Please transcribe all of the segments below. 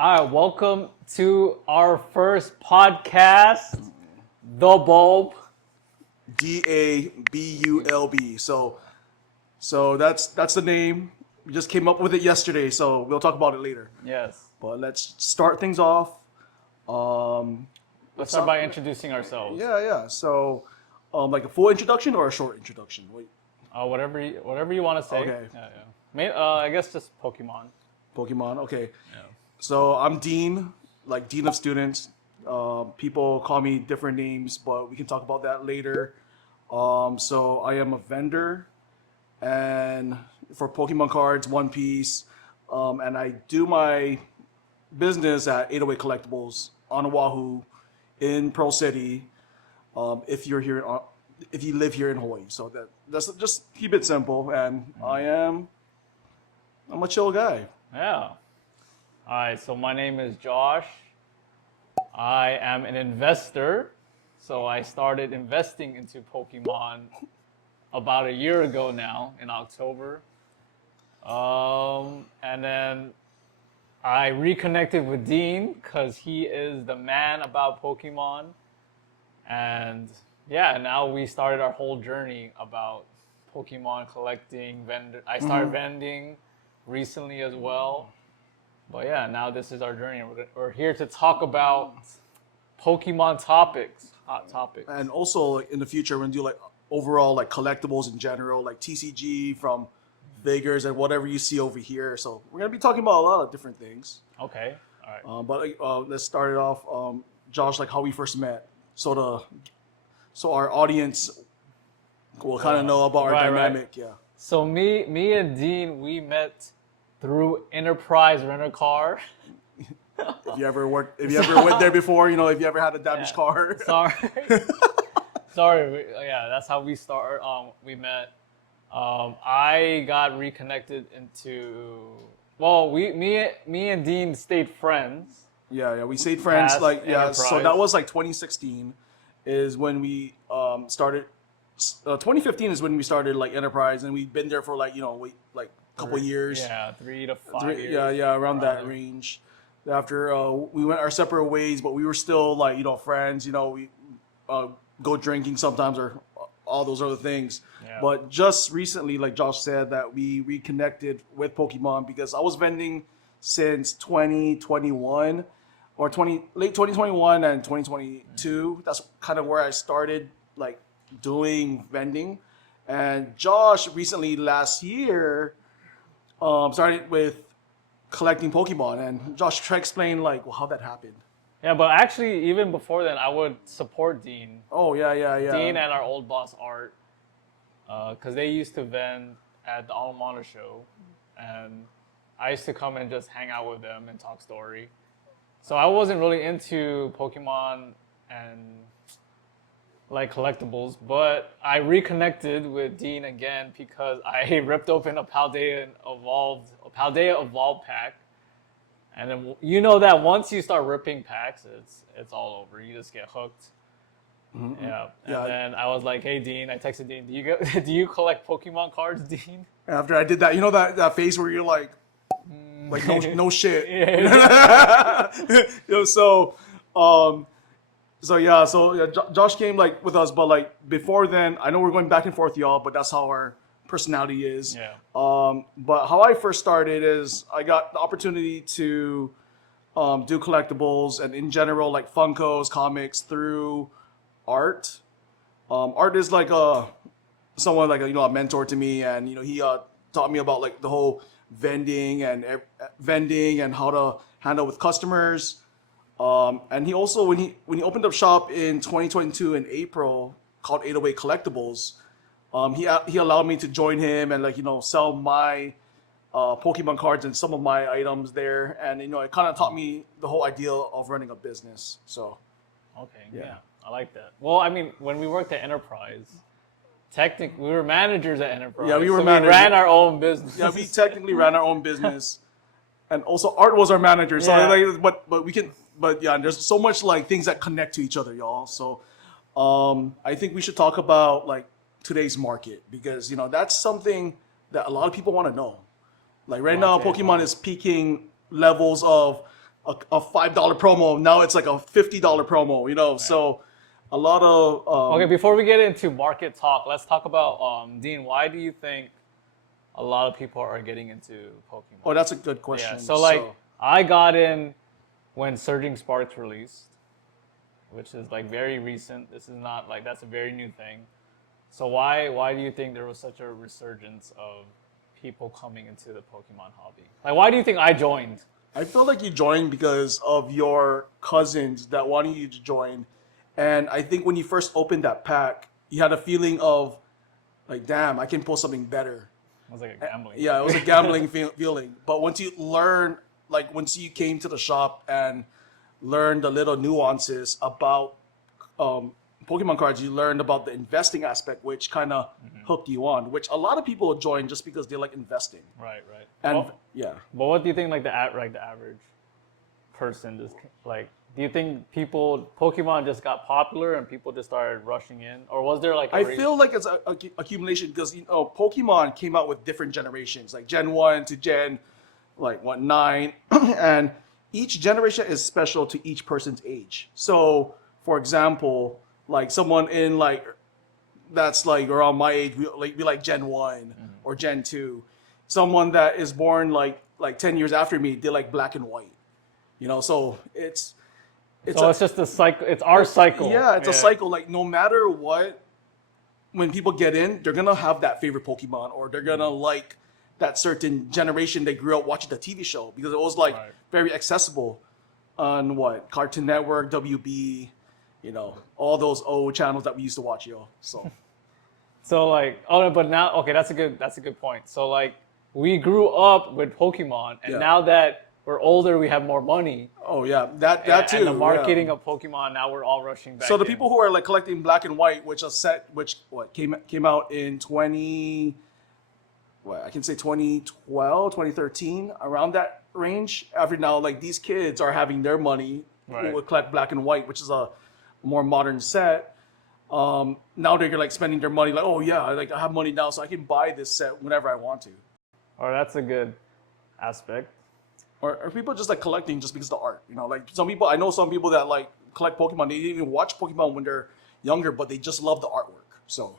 All right, welcome to our first podcast, The Bulb. DABULB. So that's the name. We just came up with it yesterday, so we'll talk about it later. Yes. But let's start things off. Um, Let's with start some, by introducing ourselves. yeah. So, like a full introduction or a short introduction? Wait, Whatever you want to say. Okay. I guess just Pokemon. Pokemon. Okay. Yeah. So I'm Dean, like Dean of Students. People call me different names, but we can talk about that later. So I am a vendor, and for Pokemon cards, One Piece, and I do my business at 808 Collectibles on Oahu, in Pearl City. If you're here, if you live here in Hawaii, so that's just keep it simple. And I'm a chill guy. Yeah. All right, so my name is Josh. I am an investor. So I started investing into Pokemon about a year ago now in October. And then I reconnected with Dean because he is the man about Pokemon. And yeah, now we started our whole journey about Pokemon collecting. I started vending recently as well. But yeah, now this is our journey. We're here to talk about Pokemon topics, hot topics. And also, like, in the future, we're gonna do like overall like collectibles in general, like TCG from figures and whatever you see over here. So we're gonna be talking about a lot of different things. Okay, all right. But let's start it off, Josh, like how we first met, so our audience will kind of know about our dynamic. Right. Yeah. So me and Dean, we met through Enterprise Rent-A-Car. If you ever went there before, if you ever had a damaged car. Sorry. Sorry. Yeah, that's how we started. We met. I got reconnected into. Well, me and Dean stayed friends. Yeah, we stayed friends. Past So Enterprise. that was like 2016, is when we started. 2015 is when we started like Enterprise, and we've been there for like couple years. Yeah, 3 to 5 years. Yeah, around that range. After we went our separate ways, but we were still like friends. We go drinking sometimes or all those other things. Yeah. But just recently, like Josh said, that we reconnected with Pokemon because I was vending since 2021 or late 2021 and 2022. That's kind of where I started like doing vending. And Josh recently last year started with collecting Pokemon, and Josh, try to explain like how that happened. Yeah, but actually, even before then, I would support Dean. Oh yeah. Dean and our old boss Art, because they used to vend at the Alma Mater show, and I used to come and just hang out with them and talk story. So I wasn't really into Pokemon and like collectibles, but I reconnected with Dean again because I ripped open a Paldea Evolved pack, and then that once you start ripping packs, it's all over. You just get hooked. Mm-hmm. Yeah. And then I was like, "Hey Dean," I texted Dean, "Do you collect Pokemon cards, Dean?" After I did that, that phase where you're like no shit. Josh came like with us, but like before then, I know we're going back and forth, y'all, but that's how our personality is. Yeah. But how I first started is I got the opportunity to do collectibles and in general like Funkos, comics through Art. Art is like someone like a mentor to me, and he taught me about like the whole vending and how to handle with customers. And he also when he opened up shop in 2022 in April called 808 Collectibles, he allowed me to join him and sell my Pokemon cards and some of my items there, and it kind of taught me the whole idea of running a business. So Okay. Yeah. I like that. Well, I mean, when we worked at Enterprise, technically we were managers at Enterprise. Yeah, we were so managers. We ran our own business. yeah, we technically ran our own business, and also Art was our manager. So Yeah. there's so much like things that connect to each other, y'all. So I think we should talk about like today's market because that's something that a lot of people want to know. Like right now, Pokemon is peaking levels of a $5 promo. Now it's like a $50 promo. You know, so a lot of Okay, before we get into market talk, let's talk about Dean. Why do you think a lot of people are getting into Pokemon? Oh, that's a good question. Yeah, so like I got in when Surging Sparks released, which is like very recent. This is not like that's a very new thing. So why do you think there was such a resurgence of people coming into the Pokemon hobby? Like why do you think I joined? I feel like you joined because of your cousins that wanted you to join. And I think when you first opened that pack, you had a feeling of like, damn, I can pull something better. It was like a gambling. Yeah, it was a gambling feeling. But once you learn, like once you came to the shop and learned the little nuances about Pokemon cards, you learned about the investing aspect, which kind of hooked you on. Which a lot of people join just because they like investing. Right, right. And Well, yeah, but what do you think like the average person just like? Do you think Pokemon just got popular and people just started rushing in, or was there like? I feel like it's a accumulation because Pokemon came out with different generations, like Gen 1 to Gen like 9, and each generation is special to each person's age. So, for example, like someone in like that's like around my age, be like Gen 1 or Gen 2. Someone that is born like 10 years after me, they like black and white. You know, so it's just a cycle. It's our cycle. yeah, it's a cycle. Like no matter what, when people get in, they're gonna have that favorite Pokemon, or they're gonna like that certain generation they grew up watching the TV show because it was like very accessible on what Cartoon Network, WB, you know, all those old channels that we used to watch, yo. So like, but now okay, that's a good point. So like, we grew up with Pokemon, and now that we're older, we have more money. Oh yeah, that too. And the marketing of Pokemon, now we're all rushing back. So the people who are like collecting black and white, which came out in 2012, 2013, around that range. After now, like these kids are having their money who would collect black and white, which is a more modern set. Now they're like spending their money like, oh yeah, like I have money now, so I can buy this set whenever I want to. Oh, that's a good aspect. Or people just like collecting just because of the art, you know? Like I know some people that like collect Pokemon. They didn't even watch Pokemon when they're younger, but they just love the artwork. So,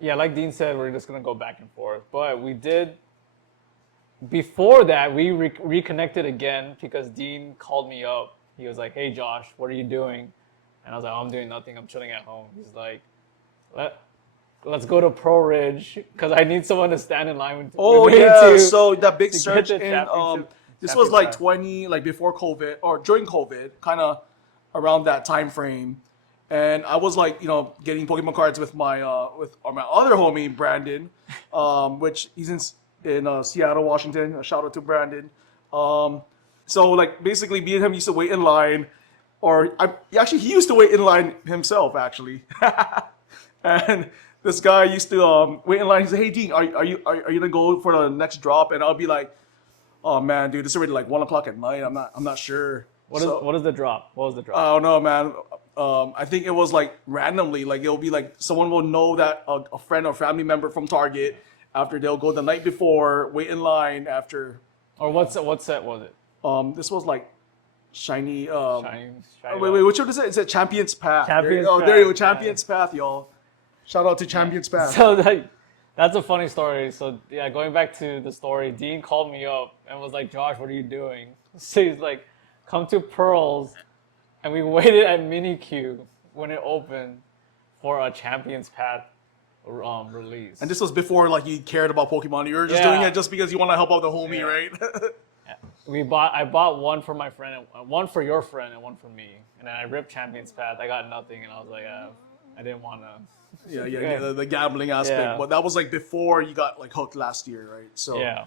yeah, like Dean said, we're just gonna go back and forth. But we did. Before that, we reconnected again because Dean called me up. He was like, "Hey, Josh, what are you doing?" And I was like, "Oh, I'm doing nothing. I'm chilling at home." He's like, let's go to Pro Ridge because I need someone to stand in line with. Oh yeah, so that big surge in this was like 20, like before COVID or during COVID, kind of around that time frame, and I was like, you know, getting Pokemon cards with my my other homie Brandon, which he's in Seattle, Washington. A shout out to Brandon. So like basically, me and him used to wait in line, he used to wait in line himself actually, and. This guy used to wait in line. He said, "Hey, Dean, are you gonna go for the next drop?" And I'll be like, "Oh man, dude, it's already like 1:00 at night. I'm not sure." What is the drop? What was the drop? I don't know, man. I think it was like randomly. Like it'll be like someone will know that a friend or family member from Target after they'll go the night before, wait in line after. Or what set was it? This was like shiny. Shiny wait, which one is it? It's a Champion's Path. There you go, Champion's Path, y'all. Shout out to Champion's Path. So that's a funny story. So yeah, going back to the story, Dean called me up and was like, "Josh, what are you doing?" So he's like, "Come to Pearls," and we waited at Minikube when it opened for a Champion's Path release. And this was before like you cared about Pokemon. You were just doing it just because you want to help out the homie, right? I bought one for my friend, one for your friend, and one for me. And then I ripped Champion's Path. I got nothing, and I was like, I didn't want to. Yeah, the gambling aspect. Yeah. But that was like before you got like hooked last year, right? So yeah.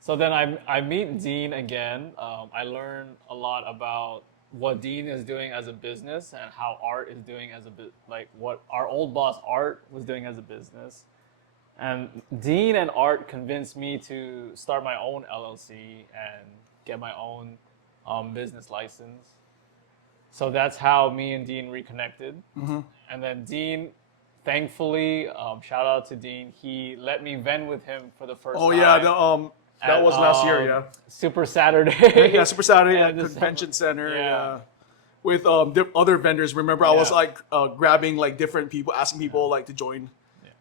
So then I meet Dean again. I learn a lot about what Dean is doing as a business and how Art is doing as what our old boss Art was doing as a business. And Dean and Art convinced me to start my own LLC and get my own business license. So that's how me and Dean reconnected. Mm-hmm. And then Dean, thankfully, shout out to Dean, he let me vend with him for the first time. Oh yeah, That was last year, yeah. Super Saturday. Yeah, Super Saturday Yeah, at this Convention Center. yeah. Yeah. With other vendors. Remember, I was Yeah. like grabbing like different people, asking people like to join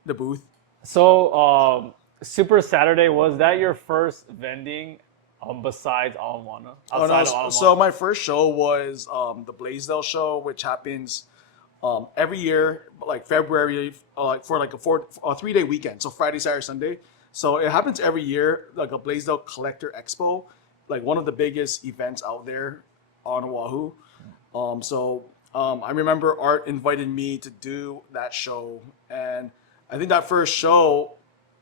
the booth. So, Super Saturday, was that your first vending besides Alamana? Oh no! Outside of So Alamana? my first show was the Blaisdell show, which happens every year, like February, like for like a 3 day weekend. So Friday, Saturday, Sunday. So it happens every year, like a Blaisdell Collector Expo, like one of the biggest events out there on Oahu. I remember Art invited me to do that show, and I think that first show,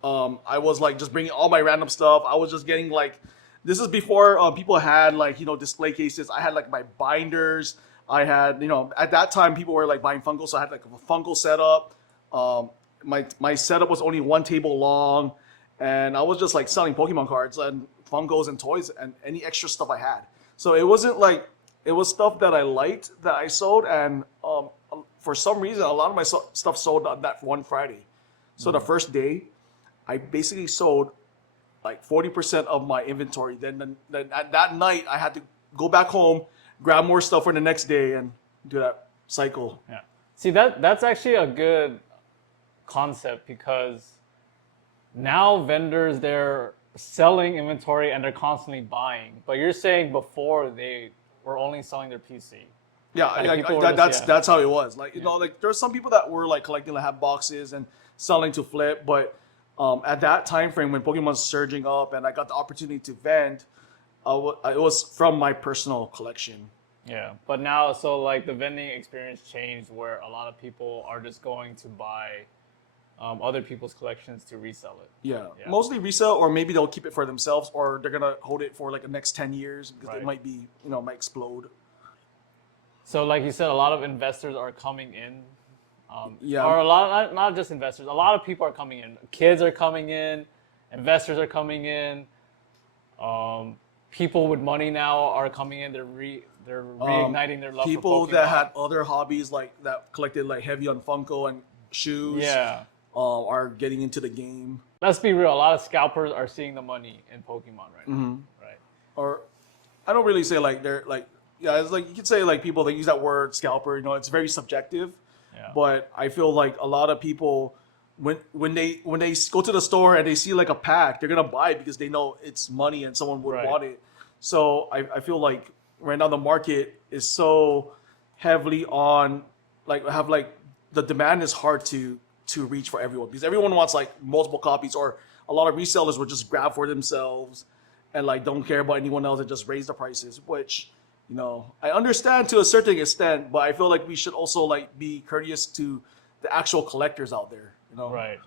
I was like just bringing all my random stuff. I was just getting like, this is before people had like display cases. I had like my binders. I had at that time people were like buying Funko, so I had like a Funko setup. My setup was only one table long, and I was just like selling Pokemon cards and Funkos and toys and any extra stuff I had. So it wasn't like, it was stuff that I liked that I sold, and for some reason a lot of my stuff sold on that one Friday. So the first day, I basically sold like 40% of my inventory. Then at that night, I had to go back home, grab more stuff for the next day, and do that cycle. Yeah. See, that's actually a good concept, because now vendors, they're selling inventory and they're constantly buying. But you're saying before they were only selling their PC. Yeah, Like, people were that's how it was. Like like there's some people that were like collecting like have boxes and selling to flip, but at that time frame when Pokemon was surging up and I got the opportunity to vend, it was from my personal collection. Yeah, but now, so like the vending experience changed, where a lot of people are just going to buy other people's collections to resell it. Yeah. Yeah. Mostly resell, or maybe they'll keep it for themselves, or they're gonna hold it for like the next 10 years because Right. it might be might explode. So like you said, a lot of investors are coming in. Yeah. Or a lot, not just investors. A lot of people are coming in. Kids are coming in. Investors are coming in. People with money now are coming in. They're reigniting their love People for Pokemon. that had other hobbies like that collected like heavy on Funko and shoes. Yeah. Are getting into the game. Let's be real. A lot of scalpers are seeing the money in Pokemon right now. Mm-hmm. Right. Or I don't really say like they're like, yeah, it's like you could say like people that use that word scalper, it's very subjective. Yeah. But I feel like a lot of people when they go to the store and they see like a pack, they're gonna buy it because they know it's money and someone would Right. want it. So I feel like right now the market is so heavily on like the demand is hard to reach for everyone, because everyone wants like multiple copies, or a lot of resellers will just grab for themselves and like don't care about anyone else and just raise the prices, which I understand to a certain extent, but I feel like we should also like be courteous to the actual collectors out there, Right.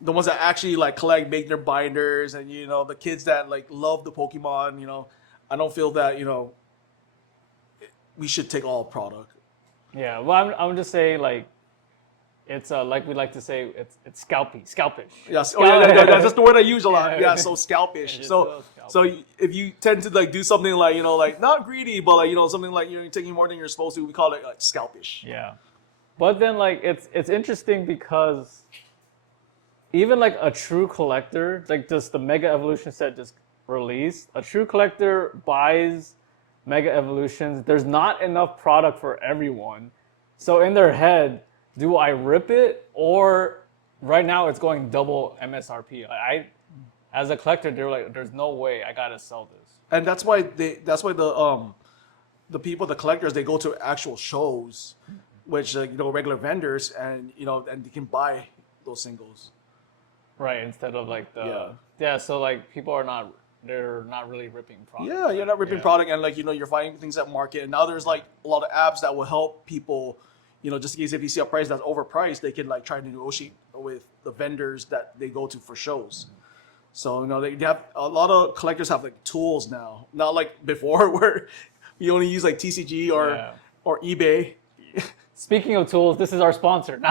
the ones that actually like collect, make their binders, and the kids that like love the Pokemon. I don't feel that we should take all product. Yeah. Well, I'm just saying, like, it's like we like to say, it's scalpish. Yes. Oh yeah, that's the word I use a lot. Yeah. Yeah, so scalpish. It's So so scalpish. if you tend to like do something like like not greedy, but like something like you're taking more than you're supposed to, we call it like scalpish. Yeah. But then, like, it's interesting, because even like a true collector, like just the Mega Evolution set just released, a true collector buys Mega Evolutions. There's not enough product for everyone. So in their head, do I rip it, or right now it's going double MSRP? As a collector, they're like, there's no way, I gotta sell this. And that's why the people, the collectors, they go to actual shows, which regular vendors, and and they can buy those singles. Right, instead of like yeah. So like people they're not really ripping product. Yeah, you're not ripping Yeah. product, and like you're finding things at market. And now there's like a lot of apps that will help people, just in case if you see a price that's overpriced, they can like try to negotiate with the vendors that they go to for shows. So they have a lot of collectors have like tools now, not like before where you only use like TCG or eBay. Speaking of tools, this is our sponsor. No,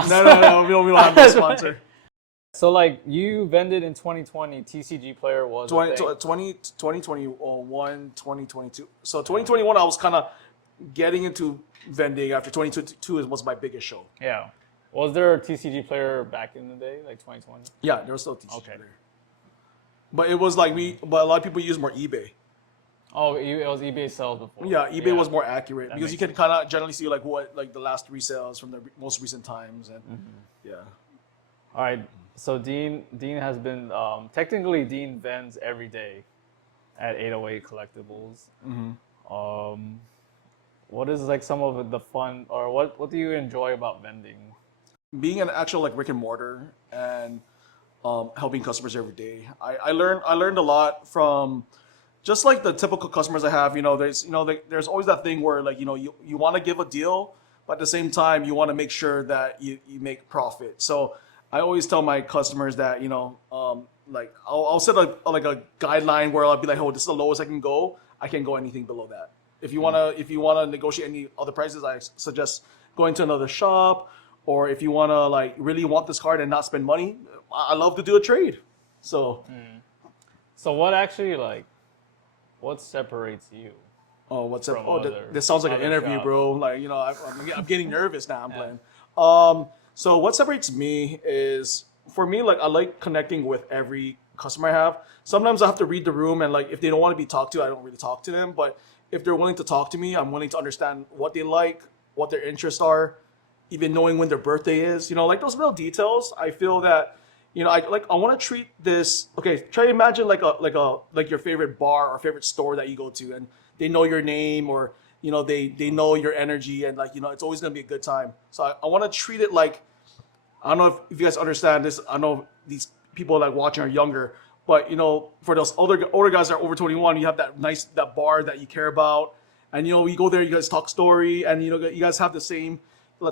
we don't have no sponsor. So like you vended in 2020, TCG Player was 2021, 2022. So 2021, I was kind of getting into vending. After 2022 was my biggest show. Yeah. Was there a TCG Player back in the day, like 2020? Yeah, there was still TCG Okay. player. But it was like but a lot of people use more eBay. Oh, it was eBay sales before. Yeah, eBay was more accurate That because you makes can kind of generally see like what like the last resales from the most recent times and yeah. All right. So Dean has been technically Dean vends every day at 808 Collectibles. Um, what is like some of the fun or what do you enjoy about vending? Being an actual like brick and mortar and helping customers every day. I learned a lot from just like the typical customers I have. There's always that thing where like you want to give a deal, but at the same time you want to make sure that you make profit. So I always tell my customers that like I'll set a guideline where I'll be like, oh, this is the lowest I can go. I can't go anything below that. If you wanna negotiate any other prices, I suggest going to another shop. Or if you wanna like really want this card and not spend money, I love to do a trade. So So what actually like what separates you? oh, what's up? From Oh, other- this sounds like an other interview, shop. bro. Like I'm getting nervous now. I'm playing. So what separates me is for me like I like connecting with every customer I have. Sometimes I have to read the room and like if they don't want to be talked to, I don't really talk to them. But if they're willing to talk to me, I'm willing to understand what they like, what their interests are, even knowing when their birthday is. Like those little details. I feel that I want to treat this. Okay, try to imagine like your favorite bar or favorite store that you go to, and they know your name or they know your energy, and like it's always gonna be a good time. So I want to treat it like I don't know if you guys understand this. I know these people like watching are younger, but for those older guys that are over 21, you have that bar that you care about, and you go there, you guys talk story, and you guys have the same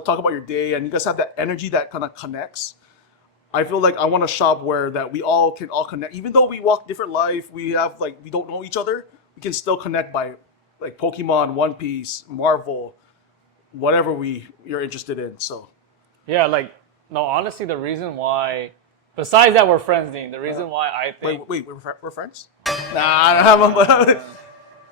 talk about your day, and you guys have that energy that kind of connects. I feel like I want a shop where that we all can connect, even though we walk different life, we have like we don't know each other, we can still connect by like Pokemon, One Piece, Marvel, whatever you're interested in. So Yeah, like no, honestly, the reason why, besides that we're friends, Dean, the reason why I think wait, we're friends? Nah, I don't have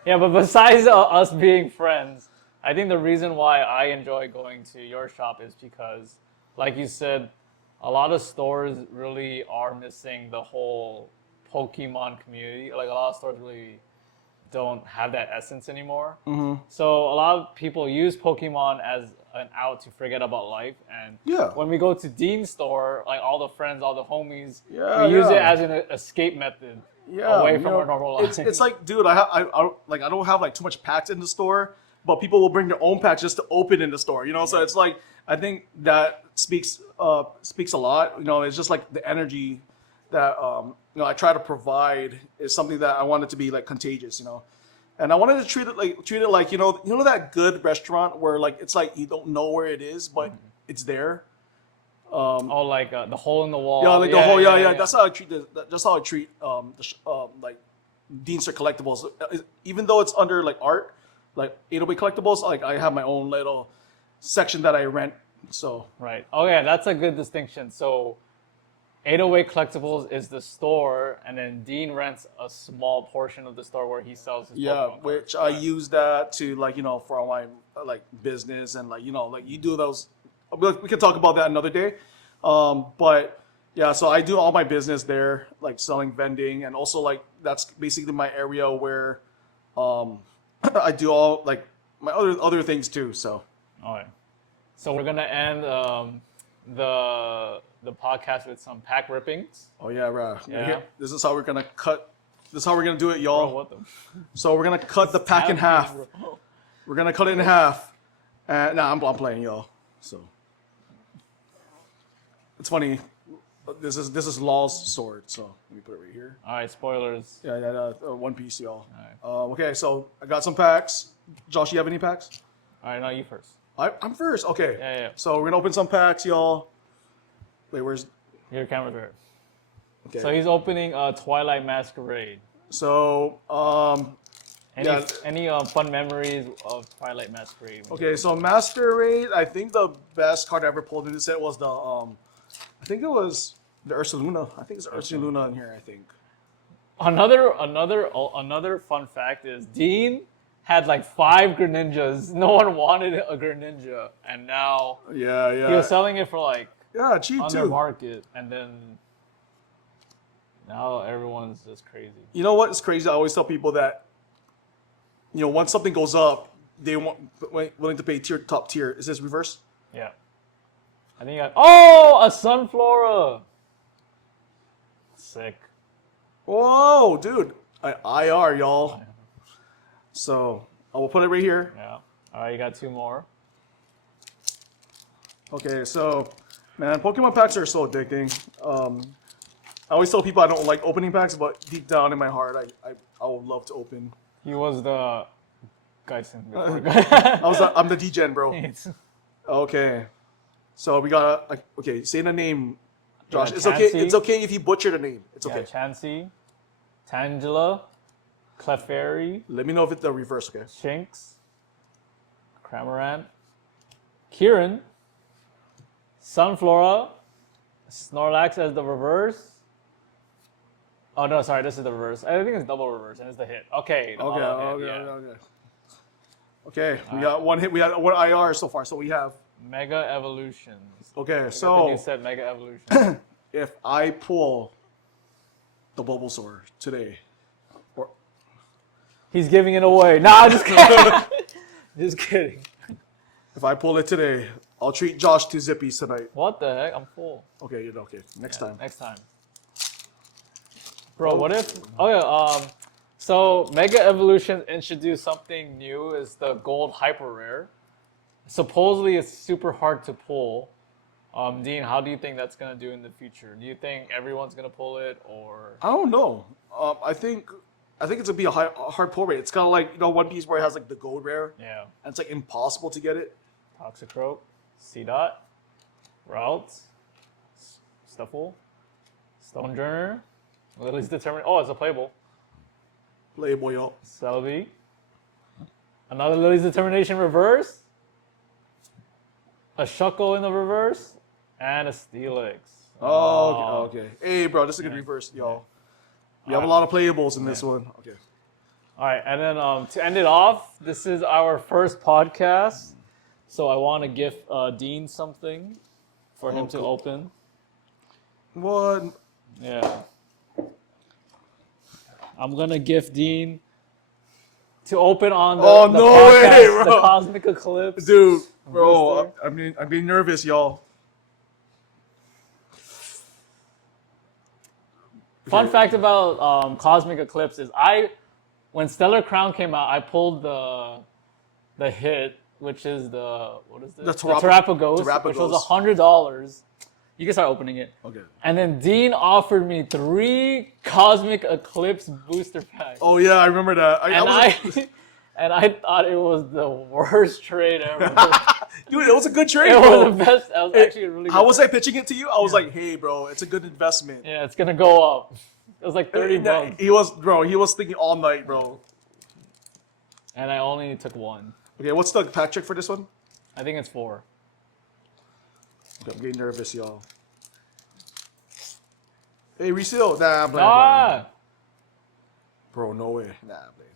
yeah, but besides us being friends, I think the reason why I enjoy going to your shop is because, like you said, a lot of stores really are missing the whole Pokemon community. Like a lot of stores really don't have that essence anymore. So a lot of people use Pokemon as an out to forget about life. And Yeah. when we go to Dean's store, like all the friends, all the homies, Yeah, we use it yeah. as an escape method yeah, away from our normal life. it's like, dude, I don't have like too much packs in the store, but people will bring their own packs just to open in the store. So it's like I think that speaks a lot. It's just like the energy that I try to provide is something that I want it to be like contagious. And I wanted to treat it like that good restaurant where like it's like you don't know where it is, but it's there. Oh, like the hole in the wall. Yeah, like the whole yeah. That's how I treat that's how I treat like Deanster Collectibles. Even though it's under like art, like 808 Collectibles, like I have my own little section that I rent. So Right. Oh, yeah, that's a good distinction. So 808 Collectibles is the store, and then Dean rents a small portion of the store where he sells his yeah, Pokemon cards. which I use that to like for all my like business and like like you do those. We can talk about that another day. But yeah, so I do all my business there, like selling, vending, and also like that's basically my area where I do all like my other things too. So All right. So we're gonna end the podcast with some pack rippings. oh yeah, right. Yeah. Here, this is how we're gonna cut. This is how we're gonna do it, Bro, y'all. what the? So we're gonna cut the pack in half. We're gonna cut it in half. Nah, I'm playing, y'all. So it's funny. This is Law's sword. So let me put it right here. All right, spoilers. Yeah, One Piece, y'all. All Okay, so I got some packs. Josh, you have any packs? right, now you first. I'm first. Okay. Yeah. So we're gonna open some packs, y'all. Wait, where's? Your camera's right. Okay. So he's opening Twilight Masquerade. So Any Yeah. any fun memories of Twilight Masquerade? okay, so Masquerade. I think the best card I ever pulled in this set was the I think it was the Ursaluna. I think it's Ursaluna in here. I think. Another fun fact is Dean had like 5 Greninjas. No one wanted a Greninja, and now Yeah. he was selling it for like Yeah, cheap on their too. market, and then Now everyone's just crazy. You know what? It's crazy. I always tell people that, once something goes up, they willing to pay top tier. Is this reverse? Yeah. I think a Sunflora. Sick. Whoa, dude. IR, y'all. So I will put it right here. Yeah. All right, you got 2 more. Okay, so, man, Pokemon packs are so addicting. I always tell people I don't like opening packs, but deep down in my heart, I would love to open. He was the Geisen before. I'm the DGen, bro. Okay, so we got okay. Say the name, Josh. Yeah, It's okay. Chansey. It's okay if you butcher the name. It's okay. Chansey, Tangela, Clefairy, Let me know if it's the reverse. Okay. Shinx, Cramorant, Kieran, Sunflora, Snorlax as the reverse. Oh no, sorry, this is the reverse. I think it's double reverse and it's the hit. Okay. Okay. We got one hit. We got one IR so far. So we have. Mega Evolutions. Okay, You so said Mega Evolution. if I pull the Bulbasaur today, or He's giving it away. Nah, just kidding. Just kidding. if I pull it today, I'll treat Josh to Zippies tonight. What the heck? I'm full. Okay, okay. Next time. Next time. Bro, what if? Oh yeah. So Mega Evolution introduced something new. Is the Gold Hyper Rare. Supposedly it's super hard to pull. Dean, how do you think that's gonna do in the future? Do you think everyone's gonna pull it, or? I don't know. I think it's gonna be a hard pull rate. It's kind of like One Piece where it has like the gold rare, Yeah. and it's like impossible to get it. Toxicroak, C-Dot, Routes, Stuffle, Stonejourner, Lily's Determination. Oh, it's a playable. Playboy, yo. Celebi. Another Lily's Determination reverse. A Shuckle in the reverse. And a Steelix. Oh, okay. Hey, bro, this is a good reverse, y'all. You have a lot of playables in this one. Okay. All right, and then to end it off, this is our first podcast. So I want to give Dean something for him to open. What? Yeah. I'm going to gift Dean to open on the, the no podcast, way, bro. the Cosmic Eclipse. Dude, bro, Booster. I'm being nervous, y'all. Fun fact about Cosmic Eclipse is when Stellar Crown came out, I pulled the hit, which is what is this? The Terapagos, which was $100. You can start opening it. Okay. And then Dean offered me 3 Cosmic Eclipse booster packs. Oh yeah, I remember that. I thought it was the worst trade ever. Dude, it was a good trade, It bro. was the best. That was actually a really good How was trade. I pitching it to you? I was like, hey, bro, it's a good investment. Yeah, it's gonna go up. It was like $30. He was thinking all night, bro. And I only took 1. Okay, what's the pack trick for this one? I think it's 4. Okay, I'm getting nervous, y'all. Hey, reseal. Nah, I'm playing. Ah! Bro, no way. Nah, I'm playing.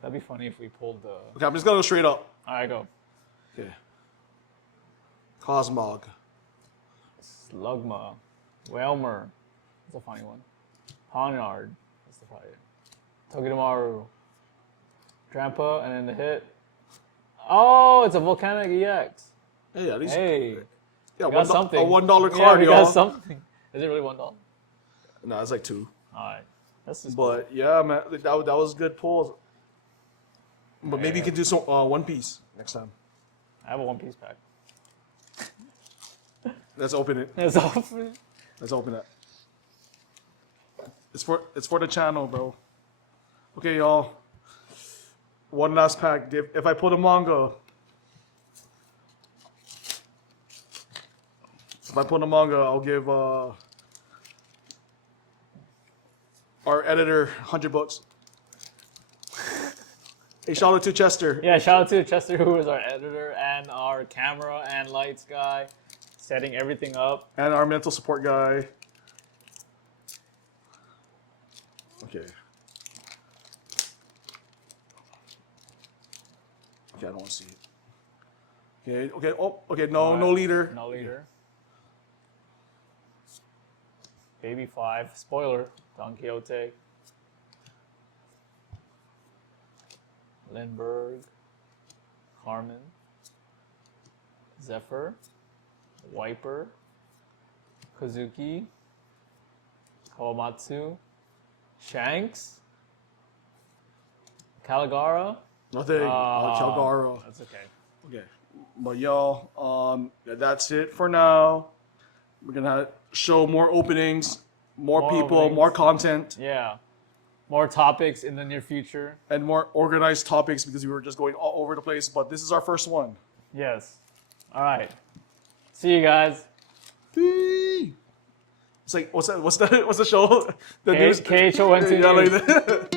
That'd be funny if we pulled the... Okay, I'm just gonna go straight up. Alright, go. Okay. Cosmog. Slugma. Whalmer. That's a funny one. Ponyard. That's the fire. Togedemaru. Drampa, and then the hit. Oh, it's a Volcanic EX. Hey, at least Hey. yeah, We got something. a $1 Yeah, card, we y'all. got something. Is it really $1? No, it's like 2. Alright. That's just But yeah, man, that was good pulls. But maybe you Yeah. can do some One Piece next time. I have a One Piece pack. Let's open it. It's open. Let's open it. It's for the channel, bro. Okay, y'all. One last pack. If I pull the manga, I'll give our editor $100. Hey, shout out to Chester. Yeah, shout out to Chester, who is our editor and our camera and lights guy, setting everything up. And our mental support guy. Okay. Okay, I don't want to see it. Okay. Okay. Oh. Okay. No. No leader. No leader. Baby 5. Spoiler. Don Quixote. Lindbergh. Carmen. Zephyr. Wiper. Kazuki. Kawamatsu. Shanks. Caligara. Nothing. Calgaro. That's okay. Okay. But y'all, that's it for now. We're gonna show more openings, more people, openings. more content, Yeah. More topics in the near future. and more organized topics because we were just going all over the place. But this is our first one. Yes. All right. See you guys. It's like what's that? What's the show? The KHON2 Yeah, like News. that.